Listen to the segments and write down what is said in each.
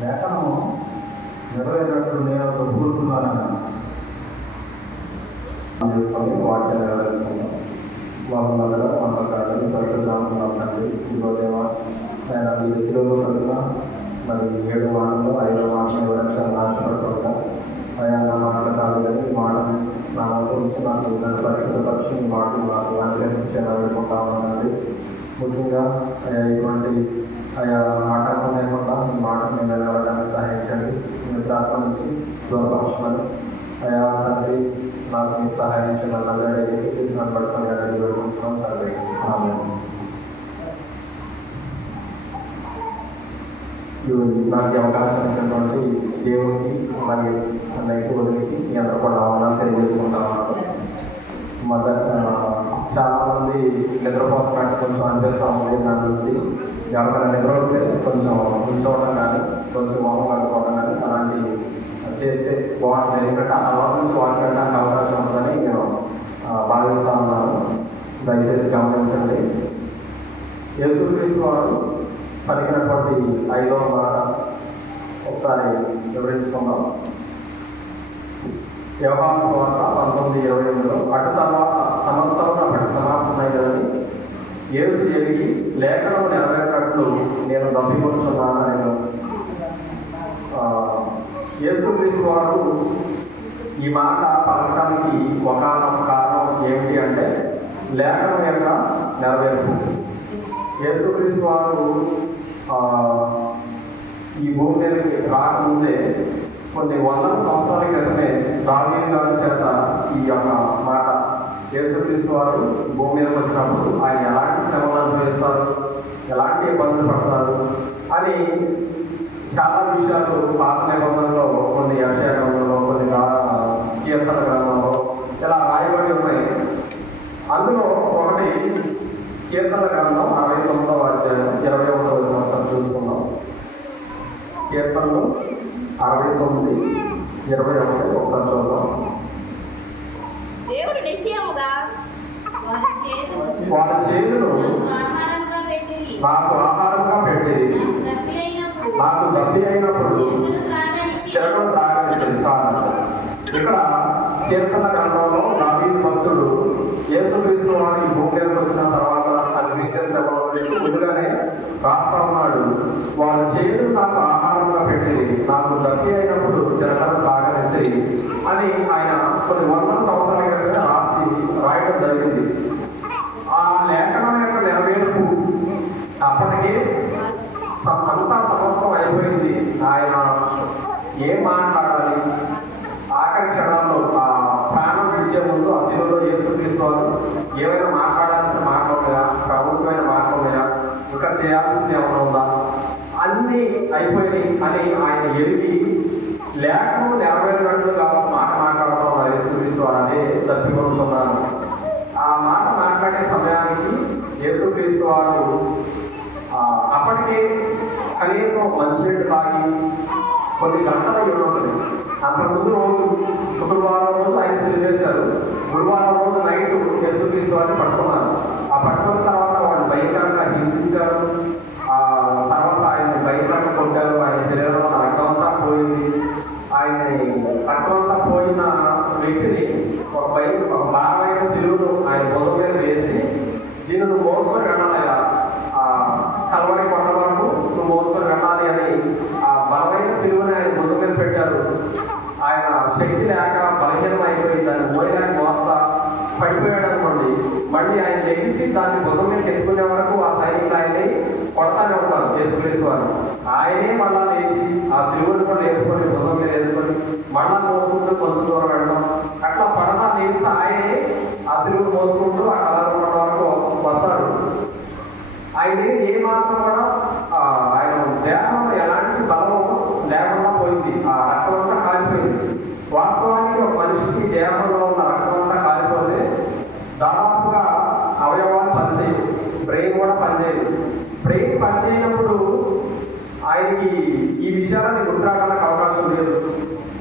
లేఖనము నెరవేరినట్లు నేను కోరుకున్నానన్న చేసుకొని వాక్యం నెరవేర్చుకున్నాం బాగున్నదిగా వంటకాలు పరిశుద్ధాంతులు తండ్రి ఇదిగో దేవా ఆయన ఈ శిలువలో కలిగిన మరి ఏడు వారంలో ఐదు వారం వివరించాలని ఆశపడుతుంటా అయా నా మాటలు కాదు కానీ ఈ నా నోటి నుంచి నాకు నన్ను పరిశుద్ధపరిచి మాటలు నాకు అనుగ్రహించేలా ముఖ్యంగా ఇటువంటి ఆయా ఆటంకం లేకుండా ఈ మాటను నేను నిలబడడానికి సహాయించండి నేను ప్రార్థన నుంచి దూరపరచమని అయా తండ్రి నాకు మీ సహాయం చేయాలని నల్లడే వేసి నన్ను పడుకొని అడిగి వేడుకుంటున్నాం తండ్రి ఆమె నాకు ఈ అవకాశం ఇచ్చినటువంటి దేవుడికి అలాగే నైట్ వదిలికి మీ అందరూ కూడా అవగాహన తెలియజేసుకుంటా ఉన్నారు మదర్ చాలా మంది నిద్రపోతున్నట్టు కొంచెం అనిపిస్తూ ఉంది దాని నుంచి ఎవరికైనా నిద్ర వస్తే కొంచెం కూర్చోవడం కానీ కొంచెం మొహం కలుపుకోవడం కానీ అలాంటి చేస్తే బాగుంటుంది. ఎందుకంటే ఆ తర్వాత నుంచి వాటి అవకాశం ఉందని నేను భావిస్తా భావిస్తూ ఉన్నాను. దయచేసి గమనించండి. యేసుక్రీస్తు వారు పలికినటువంటి ఐదవ మాట ఒకసారి వివరించుకుందాం. వ్యవహార వార్త పంతొమ్మిది ఇరవై ఎనిమిదిలో అటు తర్వాత సమస్తమున సమాప్తమై సమాప్తమైనదని యేసు జరిగి లేఖనం నెరవేరినట్లు నేను దప్పికొంచున్నాను నేను యేసుక్రీస్తు వారు ఈ మాట పలకడానికి ఒక కారణం ఏమిటి అంటే లేఖనం యొక్క నెరవేర్పు. యేసుక్రీస్తు వారు ఈ భూమి మీదకి రాకముందే కొన్ని వందల సంవత్సరాల క్రితమే దావీదు గారి చేత ఈ యొక్క యేసుక్రీస్తు వారు భూమి మీద వచ్చినప్పుడు ఆయన ఎలాంటి శ్రమలు అనుభవిస్తారు ఎలాంటి ఇబ్బందులు పడతారు? అని చాలా విషయాలు పాత నిబంధనలో కొన్ని అక్షయ గ్రంథంలో కొన్ని కీర్తన గ్రంథంలో ఇలా రాయబడి ఉన్నాయి. అందులో ఒకటి కీర్తన గ్రంథం అరవై తొమ్మిదవ అధ్యాయం ఇరవై ఒకటవ సంవత్సరం చూసుకుందాం. కీర్తనలు అరవై తొమ్మిది ఇరవై ఒకటి ఒకసారి చూద్దాం. వారి చేతులు నాకు. నాకు ఆహారంగా పెట్టేది నాకు దప్పి అయినప్పుడు చిరకం తాగనిచ్చింది చాలు ఇక్కడ కీర్తన గ్రంథంలో దావీదు భక్తుడు యేసుక్రీస్తు వారి ఈ భూమి మీదకి వచ్చిన తర్వాత అనిపించే శ్రమల ముందుగానే రాస్తా ఉన్నాడు. వాళ్ళ చేతులు నాకు ఆహారంగా పెట్టేది నాకు దప్పి అయినప్పుడు చిరకం తాగనిచ్చి అని ఆయన కొన్ని వందల సంవత్సరాల క్రితమే రాసి రాయడం జరిగింది ఆ లేఖనం యొక్క నెరవేర్పు అప్పటికే స- అంతా సమస్తం అయిపోయింది ఆయన ఏం మాట్లాడాలి ఆఖరి క్షణాల్లో ఆ ప్రాణం విడిచే ముందు ఆ శిలువలో యేసుక్రీస్తు వారు ఏమైనా మాట్లాడాల్సిన మాట ఉన్నాయా ప్రభుత్వమైన మాట ఉన్నాయా ఇంకా చేయాల్సింది ఏమైనా ఉందా అన్నీ అయిపోయినాయి అని ఆయన ఎరిగి లేఖను నెరవేరినట్లుగా ఒక మాట మాట్లాడటం వారు యేసుక్రీస్తు వారు ఆ మాట మాట్లాడే సమయానికి యేసుక్రీస్తు వారు అప్పటికే కనీసం మంచినీళ్ళు తాగి కొన్ని గంటలు అయి ఉంటుంది అంతకుముందు రోజు శుక్రవారం రోజు ఆయన సెలివేశారు గురువారం రోజు నైట్ యేసుక్రీస్తు వారిని పట్టుకున్నారు. ఆ పట్టుకున్న తర్వాత వాళ్ళు భయంకరంగా హింసించారు ఆ తర్వాత ఆయన భయంకరంగా కొట్టారు ఆయన శరీరంలో రక్తం అంతా పోయింది ఆయన్ని రక్తం అంతా పోయిన వ్యక్తిని ఒక బయట ఒక భారమైన శిలువను ఆయన భుజం మీద వేసి దీన్ని నువ్వు మోసుకొని వెళ్ళాలి ఆ కలవరి కొండ వరకు నువ్వు మోసుకొని వెళ్ళాలి అని ఆ బలమైన శిలువని ఆయన భుజం మీద పెట్టారు ఆయన శక్తి లేక బలహీనం అయిపోయి దాన్ని మోయడానికి మోస్తా పడిపోయాడు అనుకోండి మళ్ళీ ఆయన లెగిసి దాన్ని భుజం మీద ఎత్తుకునే వరకు ఆ సైనికులు ఆయన్ని కొడతానే ఉంటారు యేసుక్రీస్తు వారు. ఆయనే మళ్ళా లేచి ఆ శివుని కూడా వేసుకొని భుజం మీద వేసుకొని మళ్ళా మోసుకుంటూ కొంత దూరం వెళ్ళడం అట్లా పడతా లేస్తే ఆయనే విషయాలని నీకు అవకాశం లేదు.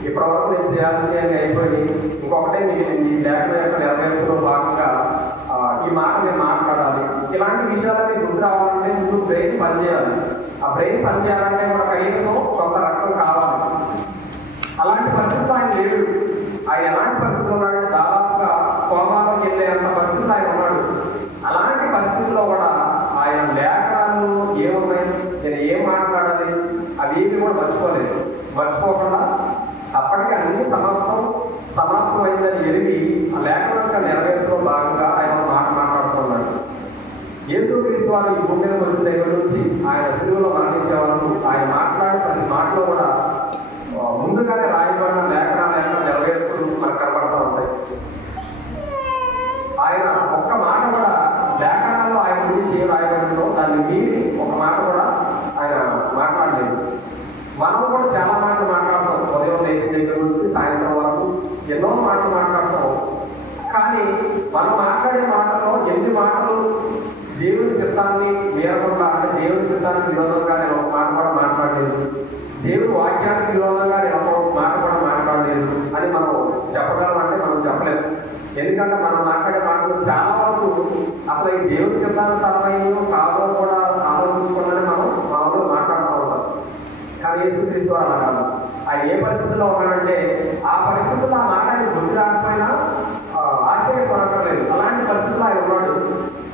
ఈ ప్రోగ్రాం నేను చేయాల్సింది అని అయిపోయి ఇంకొకటే మీ ఈ లేఖ యొక్క నిర్ణయంలో భాగంగా ఈ మాట నేను మాట్లాడాలి. ఇలాంటి విషయాలని గుర్తు రావాలంటే నువ్వు బ్రెయిన్ పనిచేయాలి. ఆ బ్రెయిన్ పనిచేయాలంటే మన కనీసం కొంత రక్తం కావాలి. అలాంటి పరిస్థితి ఆయన లేదు ఆయన మర్చిపోకుండా అప్పటికి అన్ని సమస్తం సమాప్తమైందని ఎరిగి ఆ లేఖనం యొక్క నెరవేర్పులో భాగంగా ఆయన మాట మాట్లాడుతున్నాడు. యేసుక్రీస్తు వారు ఈ భూమి మీదకి వచ్చిన దగ్గర నుంచి ఆయన సిలువలో మరణించే వరకు ఆయన మాట్లాడే ప్రతి మాటలో కూడా ఆ, ముందుగానే రాయబడిన లేఖనాల యొక్క నెరవేర్పులు మనకు కనబడుతూ ఉంటాయి ఆయన ఒక్క మాట కూడా లేఖనాల్లో ఆయన గురించి ఏం రాయబడిందో దాన్ని మీరి ఒక మాట కూడా ఆయన మాట్లాడలేదు మనం కూడా చాలా మాటలు మాట్లాడతాం ఉదయం లేచిన దగ్గర నుంచి సాయంత్రం వరకు ఎన్నో మాటలు మాట్లాడతాం కానీ మనం మాట్లాడే మాటలో ఎన్ని మాటలు దేవుని చిత్తాన్ని మీరకుండా అంటే దేవుని చిత్తానికి విరోధంగా నేను ఒక మాట కూడా మాట్లాడలేదు దేవుని వాక్యానికి విరోధంగా నేను ఒక మాట కూడా మాట్లాడలేదు అని మనం చెప్పగలం అంటే మనం చెప్పలేము ఎందుకంటే మనం మాట్లాడే మాటలు చాలా వరకు అసలు ఈ దేవుని చిత్తానుసారమైనో కాదో కూడా ఆలోచించుకోవాలని మనం మామూలు మాట్లాడుతూ ఉంటాం కానీ యేసుక్రీస్తు వారు అలా కాదు. ఆయన ఏ పరిస్థితుల్లో ఉన్నాడంటే ఆ పరిస్థితి ఆ మాట ఆయన గుర్తు రాకపోయినా ఆ, ఆశ్చర్యపడక్కర్లేదు అలాంటి పరిస్థితుల్లో ఆయన ఉన్నాడు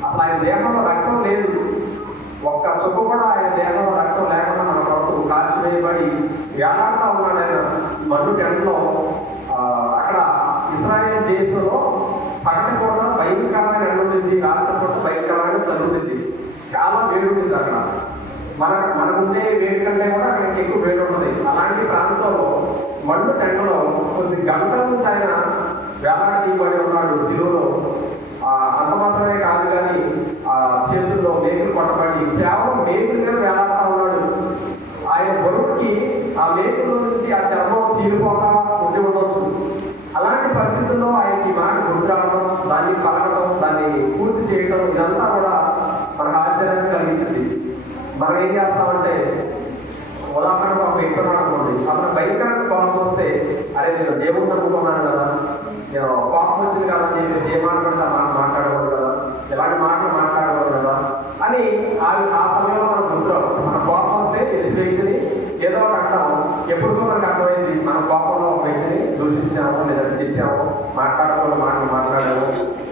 అసలు ఆయన దేహంలో రక్తం లేదు ఒక్క చుక్క కూడా ఆయన దేహంలో రక్తం లేకుండా మన కొరకు కాల్చివేయబడి వేలాడుతూ ఉన్నాడు ఆయన మధు టెంట్లో ఆ, అక్కడ ఇస్రాయేల్ దేశంలో పగటి పూట భయంకరమైన ఎండ ఉంటుంది రాత్రి పూట భయంకరమైన చదువు ఉంటుంది చాలా వేడి ఉంటుంది అక్కడ మన మన ముందే వేడి కంటే కూడా అక్కడికి ఎక్కువ వేడి ఉంటుంది. అలాంటి ప్రాంతంలో మండు టెండలో కొద్ది గంటల నుంచి ఆయన వేలాడదీయబడి ఉన్నాడు శిలువలో ఆ, అంత మాత్రమే కాదు కానీ ఆ చేతుల్లో మేకులు కొట్టబడి కేవలం మేకులుగా వేలాడుతూ ఉన్నాడు. ఆయన బరువుకి ఆ మేకుల నుంచి ఆ చర్మం చీలిపోతా ఉండి ఉండొచ్చు. అలాంటి పరిస్థితుల్లో ఆయనకి మాట గుర్తు రావడం దాన్ని పలకడం దాన్ని పూర్తి చేయడం ఇదంతా కూడా ఆశ్చర్యం కలిగించింది. మనం ఏం చేస్తామంటే ఉదాహరణ ఒక వ్యక్తి అనుకోండి. అతను భయంకరంగా కోపం వస్తే అరే నేను దేవుడు అనుకున్నాను కదా. నేను కోపం వచ్చింది కదా అని చెప్పేసి ఏ మాట పడితే మాట మాట్లాడకూడదు కదా. ఎలాంటి మాటలు మాట్లాడకూడదు కదా. అని ఆ ఆ సమయంలో మనం గుర్తురావు మన కోపం వస్తే ఎదుటి వ్యక్తిని ఏదో ఒక అంటాం. ఎప్పుడుకో మనకు అర్థమైంది మన కోపంలో ఒక వ్యక్తిని దూషించాము లేదా తెచ్చాము మాట్లాడకూడదు మాటలు మాట్లాడాము.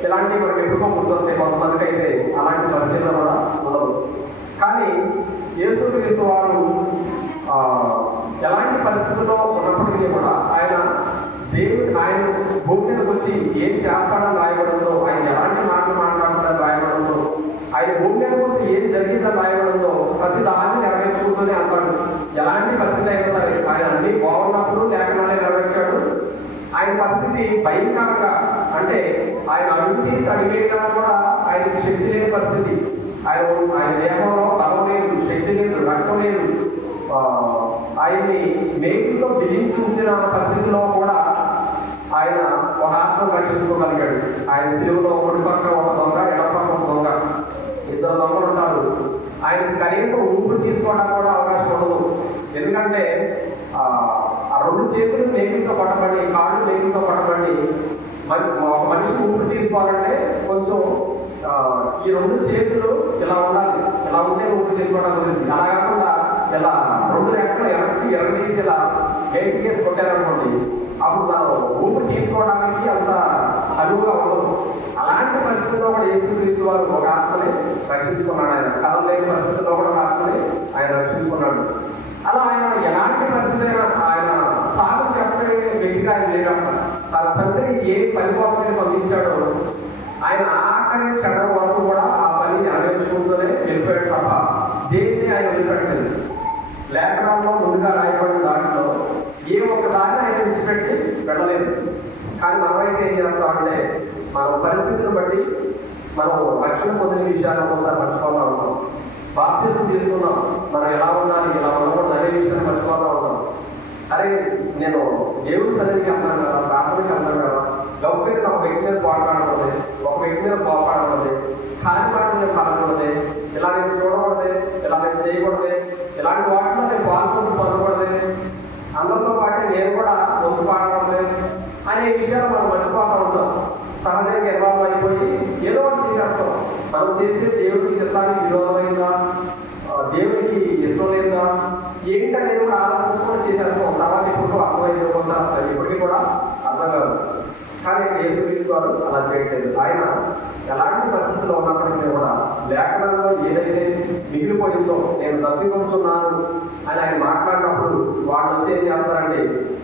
ఇలాంటివి మనకు ఎప్పుడుకో గుర్తొస్తాయి. కొంతమందికి అయితే అలాంటి పరిస్థితుల్లో కూడా కానీ యేసుక్రీస్తు వారు ఎలాంటి పరిస్థితుల్లో ఉన్నప్పటికీ కూడా ఆయన దేవుడు ఆయన భూమి మీదకి వచ్చి ఏం చేస్తాడని రాయబడిందో ఆయన ఎలాంటి మాటలు మాట్లాడతాడని రాయబడిందో ఆయన భూమి మీద వస్తే ఏం జరిగిందని రాయబడిందో ప్రతి దాన్ని నెరవేర్చుకుంటూనే అంటాడు ఎలాంటి పరిస్థితి అయినా సరే ఆయన అన్ని బాగున్నప్పుడు లేకుండానే నెరవేర్చాడు. ఆయన పరిస్థితి భయంకరంగా అంటే ఆయన అభివృద్ధి తీసి కూడా ఆయనకి శక్తి లేని పరిస్థితి. ఆయన ఆయన దేహంలో బలం లేదు శక్తి లేదు రక్తం లేదు. ఆయన్ని మేకులతో బిగించిన పరిస్థితిలో కూడా ఆయన ఒక ఆత్మ రక్షించుకోగలిగాడు. ఆయన శిలువలో ఒకటి పక్క ఒక దొంగ ఎడ పక్క ఒక దొంగ. ఇద్దరు దొంగలు ఉంటారు. ఆయన కనీసం ఊపిరి తీసుకోవడానికి కూడా అవకాశం ఉండదు. ఎందుకంటే ఆ రెండు చేతులు మేకులతో పట్టబడి కాళ్ళు మేకులతో పట్టబడి మరి ఒక మనిషి ఊపిరి తీసుకోవాలంటే కొంచెం ఈ రెండు చేతులు ఇలా ఉండాలి. ఇలా ఉంటే ఊపిరి తీసుకోవడం కుదిరింది అలా కాకుండా ఇలా రెండు రెక్కలు ఎరక్కి ఎరగదీసి ఇలా బయటికి చేసి కొట్టారనుకోండి అప్పుడు తను ఊపిరి తీసుకోవడానికి అంత చదువుగా ఉండదు. అలాంటి పరిస్థితుల్లో కూడా యేసుక్రీస్తు వారు ఒక ఆత్మని రక్షించుకున్నాడు ఆయన. కథం లేని పరిస్థితుల్లో కూడా ఒక ఆత్మని ఆయన రక్షించుకున్నాడు. అలా ఆయన ఎలాంటి పరిస్థితి ఆయన సాగు చెప్పే వ్యక్తిగా ఆయన లేదంట తన తండ్రి ఏ పని కోసమే పంపించాడో ఆయన ఆఖరి క్షణం వరకు కూడా ఆ పని నెరవేర్చుకుంటూనే వెళ్ళిపోయాడు తప్ప దేన్ని ఆయన వదిలిపెట్టలేదు. లేఖనంలో ముందుగా రాయబడిన దాంట్లో ఏ ఒక్క దాన్ని ఆయన విడిచిపెట్టి వెళ్ళలేదు. కానీ మనమైతే ఏం చేస్తామంటే మన పరిస్థితులను బట్టి మనం రక్షణ పొందిన విషయాన్ని ఒకసారి మర్చిపోతా ఉంటాం బాప్తిజం తీసుకున్నాం. మనం ఎలా ఉండాలి ఎలా ఉండకూడదు అనే విషయాన్ని మర్చిపోతా ఉంటాం అరే నేను దేవుడి సన్నిధికి వెళ్తాను కదా ప్రార్థనకి వెళ్తాను కదా గౌరవంగా ఒక వ్యక్తి మీద పోరాడకూడదు ఒక వ్యక్తి మీద కోపడకూడదు. కాని మాట నేను పడకూడదు ఇలా నేను చూడకూడదు. ఇలా నేను చేయకూడదు. ఇలాంటి వాటిలో నేను పాల్గొని పొందకూడదు. అందరితో పాటు నేను కూడా ముందు పాడకూడదు. అనే విషయాలు మనం మర్చిపోతూ ఉంటాం. సహజంగా ఇన్వాల్వ్ అయిపోయి ఏదో ఒకటి చేసేస్తాం. మనం చేసే దేవుడికి చిత్తానికి విరోధమైందా? దేవుడికి ఇష్టం లేదా? ఏంటనేది కూడా ఆలోచించుకొని చేసేస్తాం. తర్వాత ఇప్పుడు అర్థమైంది ఒకసారి ఇప్పటికీ కూడా అర్థం కాదు. కానీ యేసుక్రీస్తు వారు అలా చేయట్లేదు. ఆయన ఎలాంటి పరిస్థితుల్లో ఉన్నప్పటికీ కూడా లేఖనంలో ఏదైతే మిగిలిపోయిందో నేను తప్పిపోతున్నాను అని ఆయన మాట్లాడినప్పుడు వాళ్ళు వచ్చి ఏం చేస్తారంటే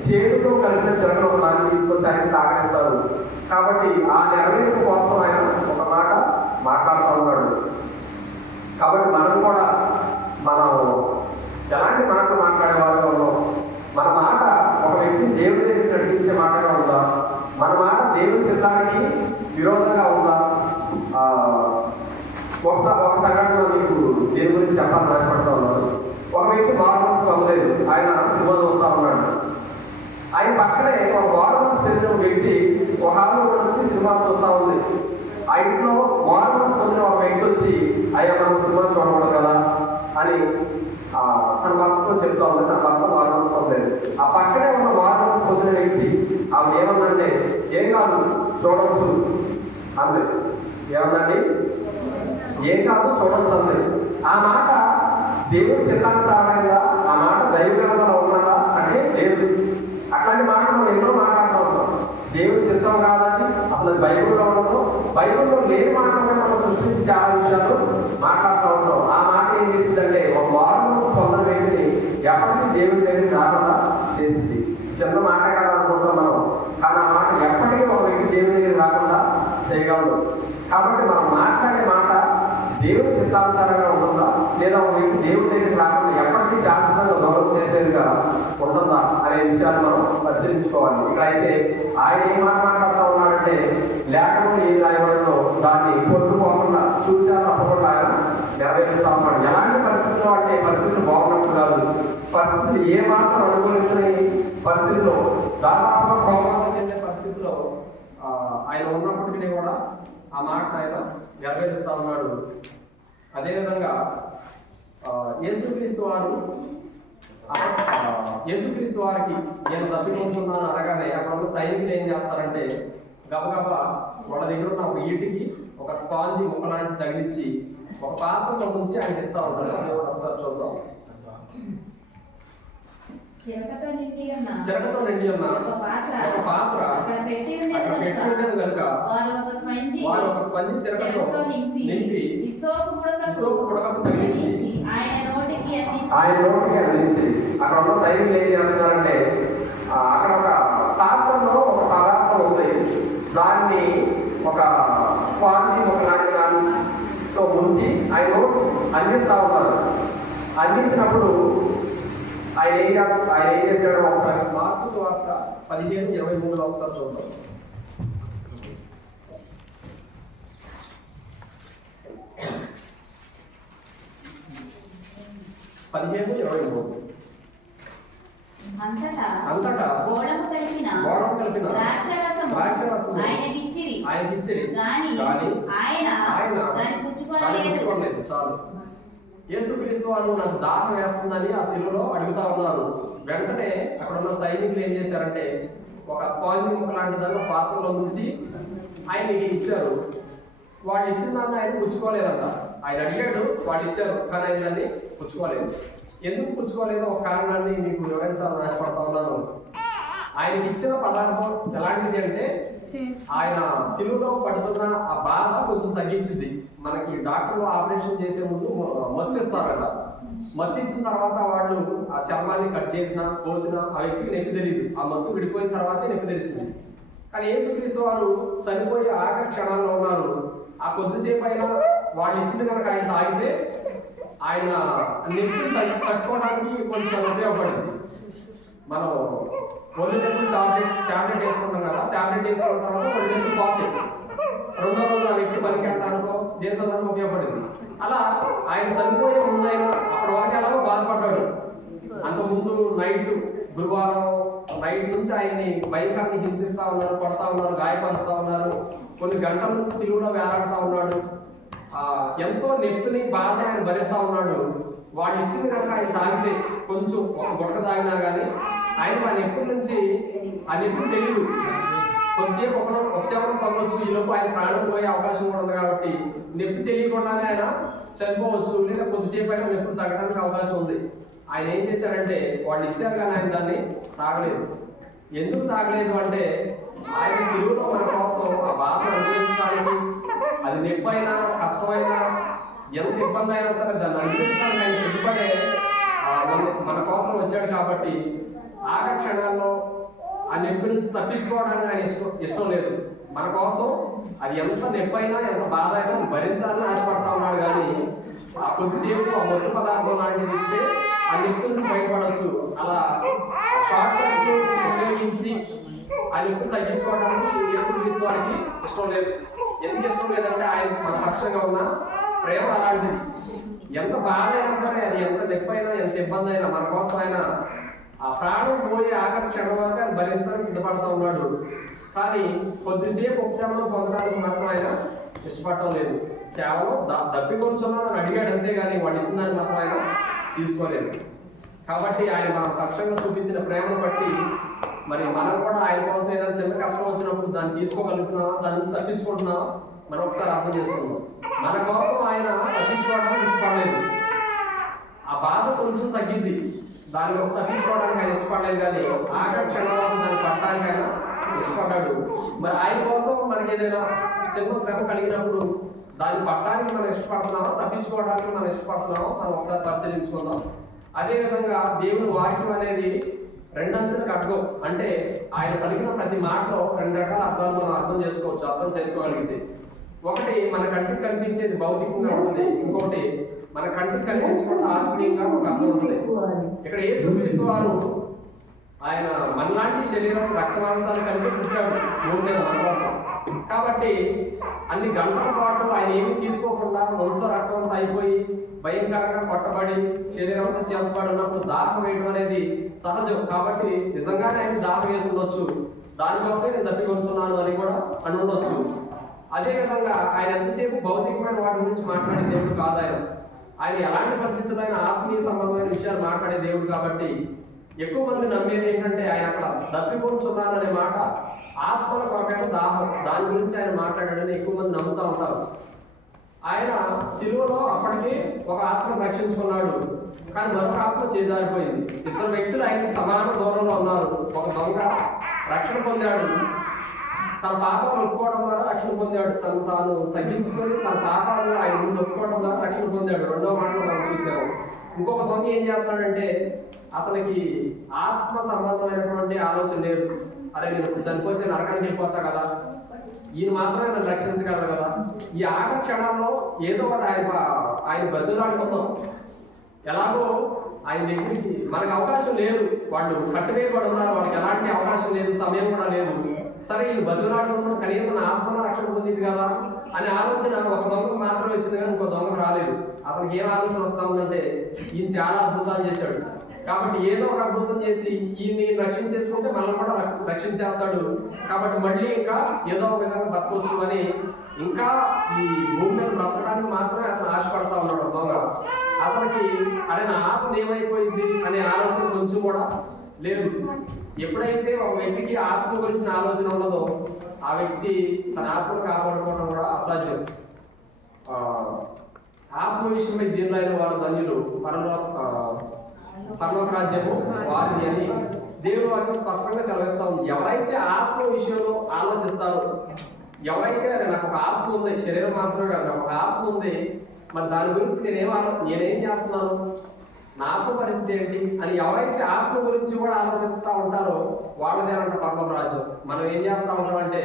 చేతితో కలిపిన చెరకు దాన్ని తీసుకొచ్చి ఆయన తాగేస్తారు కాబట్టి ఆ నెరవేర్పు కోసం ఆయన ఒక మాట మాట్లాడుతూ ఉన్నాడు. కాబట్టి మనం కూడా మనం ఎలాంటి మాట ఆయన సినిమా చూస్తా ఉన్నాడు. ఆయన పక్కనే ఒక మార్మల్స్ తెలిసిన వ్యక్తి ఒక హాల్లో వచ్చి సినిమా చూస్తా ఉంది. ఆ ఇంట్లో మార్మల్స్ పొందిన ఒక వ్యక్తి వచ్చి అయ్యా మనం సినిమా చూడకూడదు కదా అని తన భర్తతో చెప్తా ఉంది. తన భర్త మార్మల్స్ పొందలేదు ఆ పక్కనే ఉన్న మార్మల్స్ పొందిన వ్యక్తి ఆమె ఏమన్నంటే ఏం కాదు చూడవచ్చు అంది. ఏమన్నా ఏం కాదు చూడొచ్చు అంది. ఆ మాట దేవుడి చిత్తానుసారంగా ఆ మాట దైవగ్రంథంలో ఉన్నదా అంటే లేదు. అట్లాంటి మాట మనం ఎన్నో మాట్లాడుతూ ఉంటాం. దేవుడి చిత్తం కాదని అసలు బైబుల్లో బైబిల్లో ఉండదు. బైబిల్లో లేని మాట కూడా మనం సృష్టించి చాలా విషయాలు మాట్లాడుతూ ఉంటాం. ఆ మాట ఏం చేసిందంటే ఒక వారం కొందరు వ్యక్తిని ఎప్పటికీ దేవుడి దగ్గర రాకుండా చేసింది. చిన్న మాట మనం కానీ ఆ మాట ఎప్పటికీ ఒక వ్యక్తి దేవుడి దగ్గర రాకుండా చేయగలదు. కాబట్టి మనం మాట్లాడే మాట దేవుడి చిత్తానుసారంగా ఉంటుందా లేదా ఒక వ్యక్తి దేవుడి దగ్గరికి రాకుండా ఎప్పటికీ శాశ్వతంగా గౌరవం చేసేదిగా ఉంటుందా అనే విషయాన్ని మనం పరిశీలించుకోవాలి. ఇక్కడ అయితే ఆయన ఏం మాట్లాడుతూ ఉన్నాడంటే లేకుండా ఏం రాయబడిందో దాన్ని కొట్టుకోకుండా చూశాను తప్పకుండా ఆయన నెరవేరుస్తా ఉన్నాడు ఎలాంటి పరిస్థితుల్లో అంటే పరిస్థితులు బాగున్నప్పుడు కాదు. పరిస్థితులు ఏ మాత్రం అనుకూలించని పరిస్థితుల్లో దాదాపు కోపంగా చెందే పరిస్థితిలో ఆ, ఆయన ఉన్నప్పటికీ కూడా ఆ మాట ఆయన నెరవేరుస్తా ఉన్నాడు. అదేవిధంగా యేసుక్రీస్తు వారు యేసుక్రీస్తు వారికి నేను తప్పిపోతున్నాను అనగానే అక్కడ ఉన్న సైనికులు ఏం చేస్తారంటే గబగబా వాళ్ళ దగ్గర ఉన్న ఒక ఈటికి ఒక స్పాంజి ముక్కలాంటి తగిలించి ఒక పాత్రలో ఉంచి ఆయనకి ఇస్తా ఉంటారు. ఒకసారి చూద్దాం. చిరకతో నిండి ఉన్న ఒక పాత్ర అక్కడ పెట్టి ఉండేది కనుక వారు ఒక స్పంజి చెరకతో నింపి తగిలించి. ఆయన నోటికి అందించి. అక్కడ ఉన్న సైన్యులు ఏం చేస్తున్నారంటే అక్కడ ఒక పాత్రలో ఒక పదార్థం ఉంది. దాన్ని ఒక స్పాంజి ఒక లాంటి దానితో ముంచి ఆయన నోటి అందిస్తా ఉన్నారు. అందించినప్పుడు ఆయన ఏం ఆయన ఏం చేశాడో ఒకసారి మార్పు సువార్త పదిహేను ఇరవై మూడులో ఒకసారి చూద్దాం. పదిహేను ఇరవై మూడు అంతటా గోడము కలిపిన గోడము కలిపిన ఆయనకి ఇచ్చేది గాని కానీ ఆయన ఆయన దాన్ని పుచ్చుకోలేదు. చాలు. యేసుక్రీస్తు వారు నాకు దాహం వేస్తుందని ఆ శిలువలో అడుగుతా ఉన్నారు. వెంటనే అక్కడ ఉన్న సైనికులు ఏం చేశారంటే ఒక స్పాంజ్ ముక్క లాంటి దాన్ని పాత్రలో ఉంచి ఆయనకి ఇచ్చారు. వాళ్ళు ఇచ్చిన దాన్ని ఆయన పుచ్చుకోలేదంట. ఆయన అడిగాడు వాళ్ళు ఇచ్చారు కానీ ఆయన దాన్ని పుచ్చుకోలేదు. ఎందుకు పుచ్చుకోలేదో? ఒక కారణాన్ని మీకు వివరించాలని ఆశపడతా ఉన్నాను. ఆయనకి ఇచ్చిన పదార్థం ఎలాంటిది అంటే ఆయన సిలువలో పడుతున్న ఆ బాధ కొంచెం తగ్గించింది. మనకి డాక్టర్లు ఆపరేషన్ చేసే ముందు మొ- మత్తిస్తారు కదా మత్తిచ్చిన తర్వాత వాళ్ళు ఆ చర్మాన్ని కట్ చేసిన కోసిన ఆ వ్యక్తికి నొప్పి తెలియదు ఆ మత్తు విడిపోయిన తర్వాతే నొప్పి తెలిసింది కానీ యేసుక్రీస్తు వారు చనిపోయే ఆఖరి క్షణాల్లో ఉన్నారు. ఆ కొద్దిసేపు అయినా వాళ్ళు ఇచ్చింది కనుక ఆయన తాగితే ఆయన నొప్పిని తట్టుకోవడానికి కొంచెం ఉపయోగపడింది. మనం ఒళ్ళు నెప్పులు టాబ్లెట్ టాబ్లెట్ వేసుకుంటాం కదా టాబ్లెట్ వేసుకున్న తర్వాత ఒళ్ళు నెప్పులు పాస్ రెండో రోజు ఆ వ్యక్తి పనికి అంటానికో దేనికో ఉపయోగపడింది. అలా ఆయన చనిపోయే ముందు ఆయన అప్పటి వరకు ఎలాగో బాధపడ్డాడు. అంత ముందు నైట్ గురువారం నైట్ నుంచి ఆయన్ని భయంకరంగా హింసిస్తా ఉన్నారు కొడతా ఉన్నారు గాయపరుస్తా ఉన్నారు. కొన్ని గంటల నుంచి సిలువులో వేలాడుతూ ఉన్నాడు. ఎంతో నొప్పిని బాధ ఆయన భరిస్తా ఉన్నాడు. వాడు ఇచ్చిన కనుక ఆయన తాగితే కొంచెం ఒక గుట్ట తాగినా కానీ ఆయన ఆ నొప్పి నుంచి ఆ నొప్పి తెలియదు. కొద్దిసేపు ఒకరు ఒకసేపు పొందొచ్చు ఈ లోపు ఆయన ప్రాణం పోయే అవకాశం కూడా ఉంది కాబట్టి నొప్పి తెలియకుండానే ఆయన చనిపోవచ్చు. లేదా కొద్దిసేపు అయినా నొప్పి తగ్గడానికి అవకాశం ఉంది. ఆయన ఏం చేశారంటే వాళ్ళు ఇచ్చారు కానీ ఆయన దాన్ని తాగలేదు. ఎందుకు తాగలేదు అంటే ఆయన సిలువలో మన కోసం ఆ బాధ అనుభవించడానికి అది నొప్పి అయినా కష్టమైనా ఎంత ఇబ్బంది అయినా సరే దాన్ని అనిపిస్తాను ఆయన సిద్ధపడే మన మన కోసం వచ్చాడు కాబట్టి ఆ క్షణాల్లో ఆ నొప్పి నుంచి తప్పించుకోవడానికి ఆయన ఇష్టం ఇష్టం లేదు. మన కోసం అది ఎంత నొప్పి అయినా ఎంత బాధ అయినా భరించాలని ఆశపడతా ఉన్నాడు కానీ ఆ కొద్దిసేపు ఆ మొదటి పదార్థం లాంటిది ఇస్తే ఆ నొప్పి నుంచి బయటపడవచ్చు అలా షార్ట్ ఉపయోగించి ఆ నొప్పి తగ్గించుకోవడానికి యేసుక్రీస్తు వారికి ఇష్టం లేదు. ఎందుకు ఇష్టం లేదంటే ఆయన మన ఉన్న ప్రేమ అలాంటిది. ఎంత బాధ అయినా సరే అది ఎంత నొప్పి అయినా ఎంత ఇబ్బంది అయినా మన కోసం ఆయన ఆ ప్రాణం పోయి ఆఖరి క్షణం వరకు ఆయన భరించడానికి సిద్ధపడతా ఉన్నాడు. కానీ కొద్దిసేపు ఉపశమనం పొందడానికి మాత్రం ఆయన ఇష్టపడటం లేదు. కేవలం దప్పి కొంచెం అడిగాడు అంతే కానీ వాడు ఇచ్చిన దాన్ని మాత్రం ఆయన తీసుకోలేదు. కాబట్టి ఆయన మన పక్షంగా చూపించిన ప్రేమను బట్టి మరి మనం కూడా ఆయన కోసం ఏదైనా చిన్న కష్టం వచ్చినప్పుడు దాన్ని తీసుకోగలుగుతున్నామా దాని నుంచి తప్పించుకుంటున్నామా మనం ఒకసారి అర్థం చేసుకుందాం. మన కోసం ఆయన తప్పించుకోవడానికి ఇష్టపడలేదు. ఆ బాధ కొంచెం తగ్గింది. దాని కోసం తప్పించుకోవడానికి ఆయన ఇష్టపడలేదు కానీ ఆఖరి క్షణంలో దాన్ని పట్టడానికి ఆయన ఇష్టపడ్డాడు. మరి ఆయన కోసం మనకి ఏదైనా చిన్న శ్రమ కలిగినప్పుడు దాన్ని పట్టడానికి మనం ఇష్టపడుతున్నామా? తప్పించుకోవడానికి మనం ఇష్టపడుతున్నామా? మనం ఒకసారి పరిశీలించుకుందాం. అదేవిధంగా దేవుని వాక్యం అనేది రెండంచెల కట్టుకో. అంటే ఆయన పలికిన ప్రతి మాటలో రెండు రకాల అర్థాలు మనం అర్థం చేసుకోవచ్చు అర్థం చేసుకోగలిగితే. ఒకటి మన కంటికి కనిపించేది భౌతికంగా ఉంటుంది. ఇంకొకటి మన కంటికి కనిపించకుండా ఆత్మీయంగా ఒక అర్థం ఉంటుంది. ఇక్కడ యేసుక్రీస్తు వారు ఆయన మనలాంటి శరీరం రక్తమాంసాలు కలిపి పుట్టాడు. మూడు మీద కాబట్టి అన్ని గంటల పాటు ఆయన ఏమి తీసుకోకుండా ఒంట్లో రక్తం అయిపోయి భయంకరంగా కొట్టబడి శరీరం అంతా ఉన్నప్పుడు దాహం వేయడం అనేది సహజం. కాబట్టి నిజంగానే ఆయన దాహం వేసి ఉండొచ్చు. దానికోసమే నేను తప్పికొంచున్నాను అని కూడా అని ఉండొచ్చు. అదేవిధంగా ఆయన ఎంతసేపు భౌతికమైన వాటి గురించి మాట్లాడే దేవుడు కాదు ఆయన. ఆయన ఎలాంటి పరిస్థితులైన ఆత్మీయ సంబంధమైన విషయాలు మాట్లాడే దేవుడు కాబట్టి ఎక్కువ మంది నమ్మేది ఏంటంటే ఆయన అక్కడ దప్పిపోతున్నారనే మాట. ఆత్మల కొరకైన దాహం. దాని గురించి ఆయన మాట్లాడాడని ఎక్కువ మంది నమ్ముతా ఉంటారు. ఆయన సిలువలో అప్పటికే ఒక ఆత్మను రక్షించుకున్నాడు. కానీ మరొక ఆత్మ చేజారిపోయింది. ఇద్దరు వ్యక్తులు ఆయన సమాన దూరంలో ఉన్నారు. ఒక దొంగ రక్షణ పొందాడు. తన పాపాలు ఒప్పుకోవడం ద్వారా రక్షణ పొందాడు. తను తాను తగ్గించుకొని తన పాపాలను ఆయన ముందు ఒప్పుకోవడం ద్వారా రక్షణ పొందాడు. రెండో మాటలు మనం చూసాము. ఇంకొక దొంగ ఏం చేస్తాడంటే అతనికి ఆత్మ సంబంధమైనటువంటి ఆలోచన లేదు. అరే నేను చనిపోతే నరకానికి వెళ్ళిపోతా కదా. ఈయన మాత్రమే నన్ను రక్షించగలరు కదా. ఈ ఆఖరి క్షణంలో ఏదో ఒకటి ఆయన ఆయన బతులాడుకుందాం. ఎలాగో ఆయన దగ్గరికి మనకు అవకాశం లేదు. వాళ్ళు కట్టువేయబడి ఉన్నారు. వాళ్ళకి ఎలాంటి అవకాశం లేదు. సమయం కూడా లేదు. సరే ఈ బతులాడుకుంటున్న కనీసం నా ఆత్మ రక్షణ పొందింది కదా. అనే ఆలోచన ఒక దొంగకు మాత్రమే వచ్చింది కానీ ఇంకో దొంగకు రాలేదు. అతనికి ఏం ఆలోచన వస్తా ఉందంటే ఈయన చాలా అద్భుతాలు చేశాడు. కాబట్టి ఏదో ఒక అద్భుతం చేసి ఈయన్ని రక్షించేసుకుంటే మనల్ని కూడా రక్షణ రక్షించేస్తాడు. కాబట్టి మళ్ళీ ఇంకా ఏదో ఒక విధంగా బతకొచ్చు అని ఇంకా ఈ భూమి మీద బ్రతకడానికి మాత్రమే అతను ఆశపడతా ఉన్నాడు దొంగ. అతనికి అరే నా ఆత్మ ఏమైపోయింది అనే ఆలోచన కొంచెం కూడా లేదు. ఎప్పుడైతే ఒక వ్యక్తికి ఆత్మ గురించిన ఆలోచన ఉన్నదో ఆ వ్యక్తి తన ఆత్మను కాపాడుకోవడం కూడా అసాధ్యం. ఆత్మ విషయమై దీనిలో వారు ధన్యులు పరలో పరలోక రాజ్యము వారిది అని దేవుడు వాక్యం స్పష్టంగా సెలవిస్తాం ఎవరైతే ఆత్మ విషయంలో ఆలోచిస్తారో ఎవరైతే అరే నాకు ఒక ఆత్మ ఉంది శరీరం మాత్రమే కాదు నాకు ఒక ఆత్మ ఉంది మరి దాని గురించి నేనేం నేనేం చేస్తున్నాను? నా పరిస్థితి ఏంటి? అని ఎవరైతే ఆత్మ గురించి కూడా ఆలోచిస్తూ ఉంటారో వాళ్ళదేనంట పర్వం రాజ్యం మనం ఏం చేస్తా ఉంటాం అంటే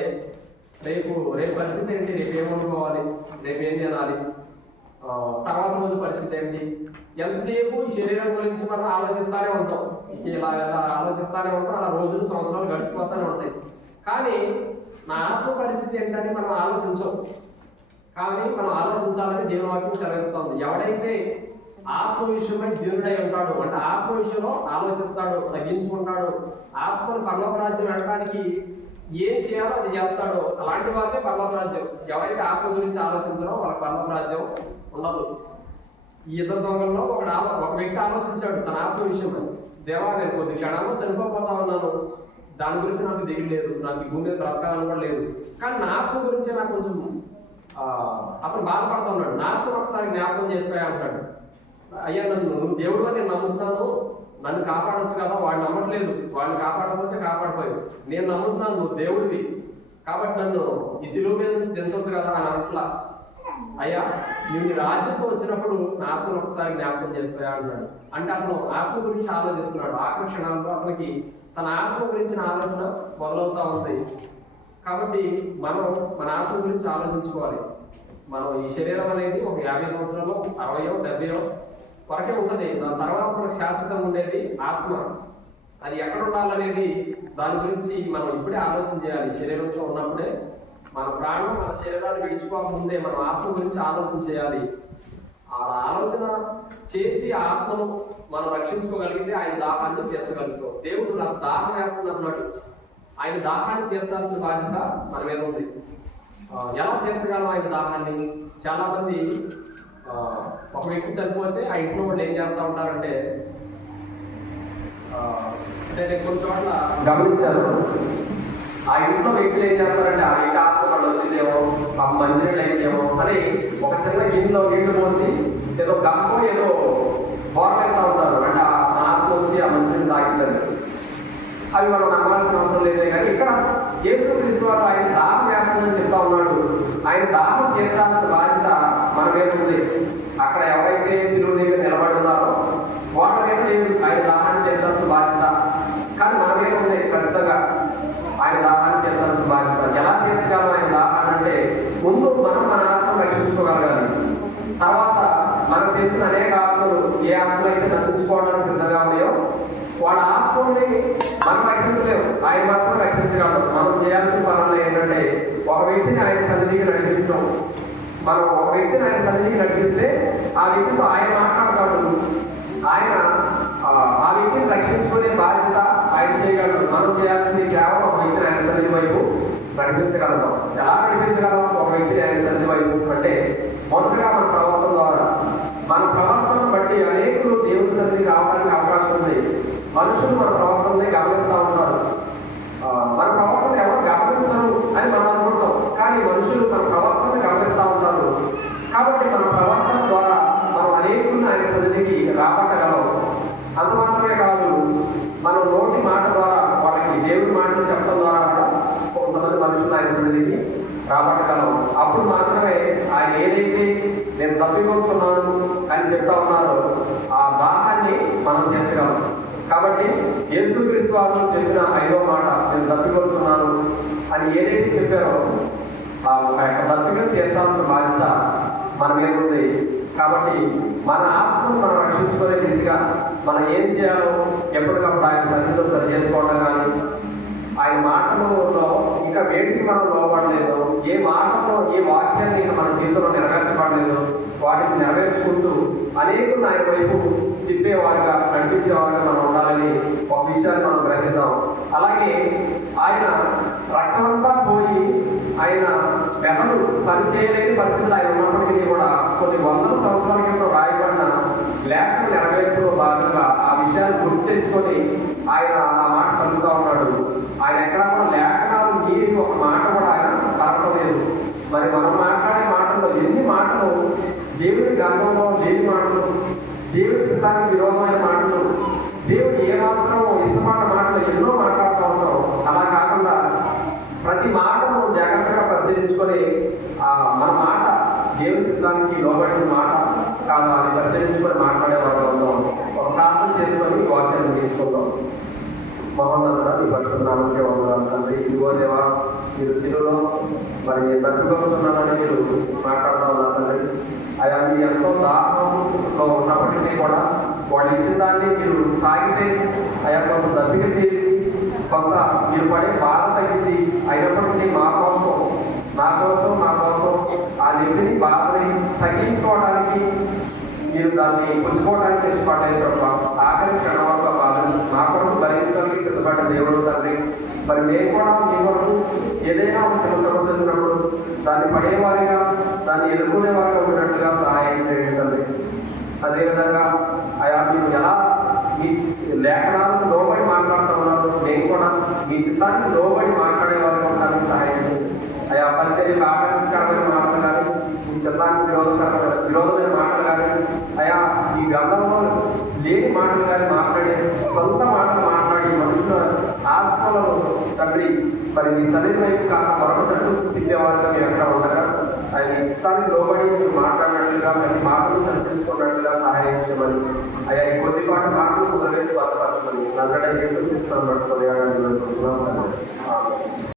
రేపు రేపు పరిస్థితి ఏంటి? రేపు ఏమనుకోవాలి? రేపు ఏం తినాలి తర్వాత రోజు పరిస్థితి ఏంటి? ఎంతసేపు శరీరం గురించి మనం ఆలోచిస్తూనే ఉంటాం. ఇలా ఇలా ఆలోచిస్తూనే ఉంటాం. అలా రోజులు సంవత్సరాలు గడిచిపోతూనే ఉంటాయి. కానీ నా ఆత్మ పరిస్థితి ఏంటని మనం ఆలోచించం. కానీ మనం ఆలోచించాలని దేవుని వాక్యం సెలవిస్తుంది. ఎవడైతే ఆత్మ విషయమై దేవుడై ఉంటాడు. అంటే ఆత్మ విషయంలో ఆలోచిస్తాడు తగ్గించుకుంటాడు ఆత్మను పర్లోక వెళ్ళడానికి ఏం చేయాలో అది చేస్తాడు. అలాంటి వాళ్ళే పర్లోక రాజ్యం ఎవరైతే ఆత్మ గురించి ఆలోచించడం వాళ్ళ పర్లోక రాజ్యం ఉండదు. ఈ ఇద్దరు దొంగల్లో ఒక ఒక వ్యక్తి ఆలోచించాడు తన ఆత్మ విషయమై. దేవా నేను కొద్ది క్షణాల్లో చనిపోతా ఉన్నాను. దాని గురించి నాకు దిగులు లేదు. నాకు ఈ భూమి మీద బ్రతకాలని కూడా లేదు. కానీ నా ఆత్మ గురించి నాకు కొంచెం అప్పుడు బాధపడుతున్నాడు నాకు ఉన్నాడు. ఒకసారి జ్ఞాపకం చేసుకోయా అంటాడు. అయ్యా నన్ను నువ్వు దేవుడు నేను నమ్ముతాను నన్ను కాపాడొచ్చు కదా వాడు నమ్మట్లేదు. వాడిని కాపాడకపోతే కాపాడిపోయి నేను నమ్ముతున్నాను నువ్వు దేవుడివి. కాబట్టి నన్ను ఈ శిలువ మీద నుంచి తెలుసొచ్చు కదా అని అట్లా. అయ్యా నువ్వు నీ రాజ్యంతో వచ్చినప్పుడు నా ఆత్మను ఒకసారి జ్ఞాపకం చేసుకోయా అన్నాడు అంటే అతను ఆత్మ గురించి ఆలోచిస్తున్నాడు. ఆకర్షణలో అతనికి తన ఆత్మ గురించిన ఆలోచన మొదలవుతా ఉంది. కాబట్టి మనం మన ఆత్మ గురించి ఆలోచించుకోవాలి. మనం ఈ శరీరం అనేది ఒక యాభై సంవత్సరాలు అరవయో డెబ్బయో వరకే ఉంటుంది. దాని తర్వాత మనకు శాశ్వతం ఉండేది ఆత్మ. అది ఎక్కడ ఉండాలనేది దాని గురించి మనం ఇప్పుడే ఆలోచన చేయాలి. శరీరంతో ఉన్నప్పుడే మన ప్రాణం మన శరీరాన్ని విడిచిపోకముందే మనం ఆత్మ గురించి ఆలోచన చేయాలి. ఆ ఆలోచన చేసి ఆత్మను మనం రక్షించుకోగలిగితే ఆయన దాహాన్ని తీర్చగలుగుతాం. దేవుడు నాకు దాహం వేస్తున్నప్పుడు ఆయన దాహాన్ని తీర్చాల్సిన బాధ్యత మన మీద ఉంది. ఎలా తీర్చగలం ఆయన దాహాన్ని? చాలా మంది ఒక వ్యక్తి చనిపోతే ఆ ఇంట్లో వాళ్ళు ఏం చేస్తూ ఉంటారంటే అంటే నేను కొన్ని చోట్ల గమనించాను. ఆ ఇంట్లో వ్యక్తులు ఏం చేస్తారంటే ఆ ఇంటి ఆత్మ వచ్చిందేమో ఆ మంచినీళ్ళు అయిందేమో అని ఒక చిన్న గిన్నెలో నీళ్ళు పోసి ఏదో గంపో ఏదో బోర్లేస్తూ ఉంటారు. అంటే ఆ ఆత్మ వచ్చి ఆ మంచినీళ్ళు తాగిందని అవి మనం నమ్మాల్సిన అవసరం లేదే కానీ ఇక్కడ యేసు క్రీస్తు వారు ఆయన దాహం వేస్తుందని చెప్తా ఉన్నాడు. ఆయన దాహం తీర్చాల్సిన బాధ్యత ఉంది అక్కడ ఎవరైతే శిలువు దగ్గర నిలబడి ఉన్నారో వాళ్ళ మీద ఆయన దాహాన్ని తీర్చాల్సిన బాధ్యత. కానీ మన మీద ఉంది ఖచ్చితంగా ఆయన దాహాన్ని తీర్చాల్సిన బాధ్యత. ఎలా చేసుకోవాలి ఆయన దాహాన్ని అంటే ముందు మనం మన ఆత్మ రక్షించుకోగలగాలి. తర్వాత మనకు తెలిసిన అనేక ఆత్మలు ఏ ఆత్మలు అయితే నశించుకోవడానికి సిద్ధంగా ఉన్నాయో వాళ్ళ ఆత్మని మనం రక్షించలేము. ఆయన మాత్రం రక్షించగలరు మనం చేయాల్సిన పనులు ఏంటంటే ఒక వ్యక్తిని ఆయన సన్నిధికి నడిపించడం. మనం ఒక వ్యక్తిని ఆయన సన్నిధికి నడిపిస్తే ఆ వ్యక్తితో ఆయన మాట్లాడతాడు. ఆయన ఆ, వ్యక్తిని రక్షించుకునే బాధ్యత ఆయన చేయగలడు. మనం చేయాల్సింది కేవలం ఒక వ్యక్తిని ఆయన సన్నిధి వైపు నడిపించగలుగుతాం. ఎలా నడిపించగలం? ఒక వ్యక్తిని ఆయన సన్నిధి వైపు. అంటే మొదటి మన ప్రవర్తన ద్వారా మన ప్రవర్తనను బట్టి అనేకులు దేవుని సన్నిధికి రావడానికి అవకాశం ఉంది మనుషులు మన ప్రవర్తనని గమనిస్తూ ఉంటారు ఆ, మన ప్రవర్తన ఎవరు గమనించరు అని మనం అనుకుంటాం కానీ మనుషులు మన ప్రవర్తన గమనిస్తూ ఉంటారు కాబట్టి మన ప్రవర్తన ద్వారా మనం అనేకులను ఆయన సన్నిధికి రాబట్టగలం అంత మాత్రమే కాదు మనం నోటి మాట ద్వారా వాళ్ళకి దేవుడి మాటలు చెప్పడం ద్వారా కూడా కొంతమంది మనుషులు ఆయన సన్నిధికి రాబట్టగలం అప్పుడు మాత్రమే ఆయన ఏదైతే నేను తప్పికొస్తున్నాను అని చెప్తా ఉన్నారో ఆ దాహాన్ని మనం తీర్చగలం కాబట్టి యేసుక్రీస్తు వారు చెప్పిన ఐదో మాట నేను తప్పికొస్తున్నాను అని ఏదైతే చెప్పారో ఆ యొక్క తప్పిగా తీర్చాల్సిన బాధ్యత మన మీద ఉంది. కాబట్టి మన ఆత్మను మనం రక్షించుకునే దిశగా మనం ఏం చేయాలో ఎప్పటికప్పుడు ఆయన సన్నిధిలో సరి చేసుకోవడం కానీ ఆయన మాటలలో ఇంకా వేటికి మనం లోపడలేదు ఏ మాటలో ఏ వాక్యాన్ని ఇంకా మన జీవితంలో నెరవేర్చబడలేదు? వాటిని నెరవేర్చుకుంటూ అనేకులు ఆయన వైపు తిప్పేవారుగా నడిపించేవారుగా మనం ఉండాలని ఒక విషయాన్ని మనం గ్రహిద్దాం. అలాగే ఆయన రక్తమంతా పోయి ఆయన మెదడు పనిచేయలేని పరిస్థితులు ఆయన ఉన్నప్పటికీ కూడా కొన్ని వందల సంవత్సరాల క్రితం రాయబడిన లేఖ నెరవేర్పులో భాగంగా ఆ విషయాన్ని గుర్తు తెచ్చుకొని ఆయన ఆ మాట కలుగుతా ఉన్నాడు. ఆయన ఎక్కడ కూడా లేఖనాలు మీరి ఒక మాట కూడా ఆయన పలకడం లేదు మరి మనం మాట్లాడే మాటల్లో ఎన్ని మాటలు? దేవుడి గర్భంలో లేని మాటలు దేవుడి చిత్తానికి విరోధమైన మాటలు దేవుడు ఏ మాత్రం ఇష్టపడిన మాటలు ఎన్నో మాట్లాడుతూ ఉంటాం అలా కాకుండా ప్రతి మాటను జాగ్రత్తగా పరిశీలించుకొని ఆ మన మాట దేవుని చిత్తానికి లోబడిన మాట కాదు అది పరిశీలించుకొని మాట్లాడే వాళ్ళు ఉందాం ఒక ప్రార్థన చేసుకొని ఈ వాక్యాన్ని ముగించుకుందాం. మహోన్నత మీ పట్టుకున్నామంటే వందనాలు తండ్రి. ఇదిగో దేవా మీరు శిలువలో మరి నేను మీరు మాట్లాడుతూ ఉన్నారు తండ్రి మీ ఎంతో దాహంలో ఉన్నప్పటికీ కూడా వాళ్ళు ఇచ్చిన దాన్ని మీరు తాగితే అయ్యా కొంత దప్పిక తీసి కొంత మీరు పడే బాధ తగ్గింది అయినప్పటికీ మా కోసం నా కోసం నా కోసం ఆ నిధిని బాధని తగ్గించుకోవడానికి మీరు దాన్ని పుంజుకోవడానికి ఇష్టపడ్డాయి ప్రభావ ఆఖరి క్షణం మా కొరకు భరించడానికి సిద్ధపడ్డ దేవుడు తండ్రి. మరి మేము కూడా మీ కొరకు ఏదైనా ఒక చిన్న సమస్య వచ్చినప్పుడు దాన్ని పడేవారిగా దాన్ని ఎదుర్కొనేవారిగా ఉన్నట్టుగా సహాయం చేయండి తండ్రి. అదేవిధంగా ఆయా మీరు ఎలా మీ లేఖనాలకు లోబడి మాట్లాడుతున్నారు నేను కూడా మీ చిత్తానికి లోబడి మాట్లాడేవారిగా ఉండడానికి సహాయం చేయండి. ఆయా పరిచయం ఆటంకకరమైన మాటలు మాట్లాడాలి మీ చిత్తానికి విరోధకరమైన విరోధమైన మాటలు కానీ అయా ఈ గ్రంథంలో లేని మాటలు కానీ మాట్లాడి సొంత మాటలు మాట్లాడి మనుషుల ఆత్మలను తండ్రి మరి మీ తల్లి వైపు కాక మరొక తట్టు తిప్పేవారుగా మీరు ఎక్కడ ఉండగా ఆయన ఈ లోబడి మీరు మాట్లాడినట్లుగా మరి మాటలు సరిచేసుకున్నట్లుగా సహాయం చేయమని అయ్యా ఈ కొద్దిపాటి మాటలు కుదరలేదు చేసి బలపరచమని నల్లడ యేసు క్రీస్తుని పట్టుకొని ఆడాలని వేడుకుంటున్నాం తండ్రి.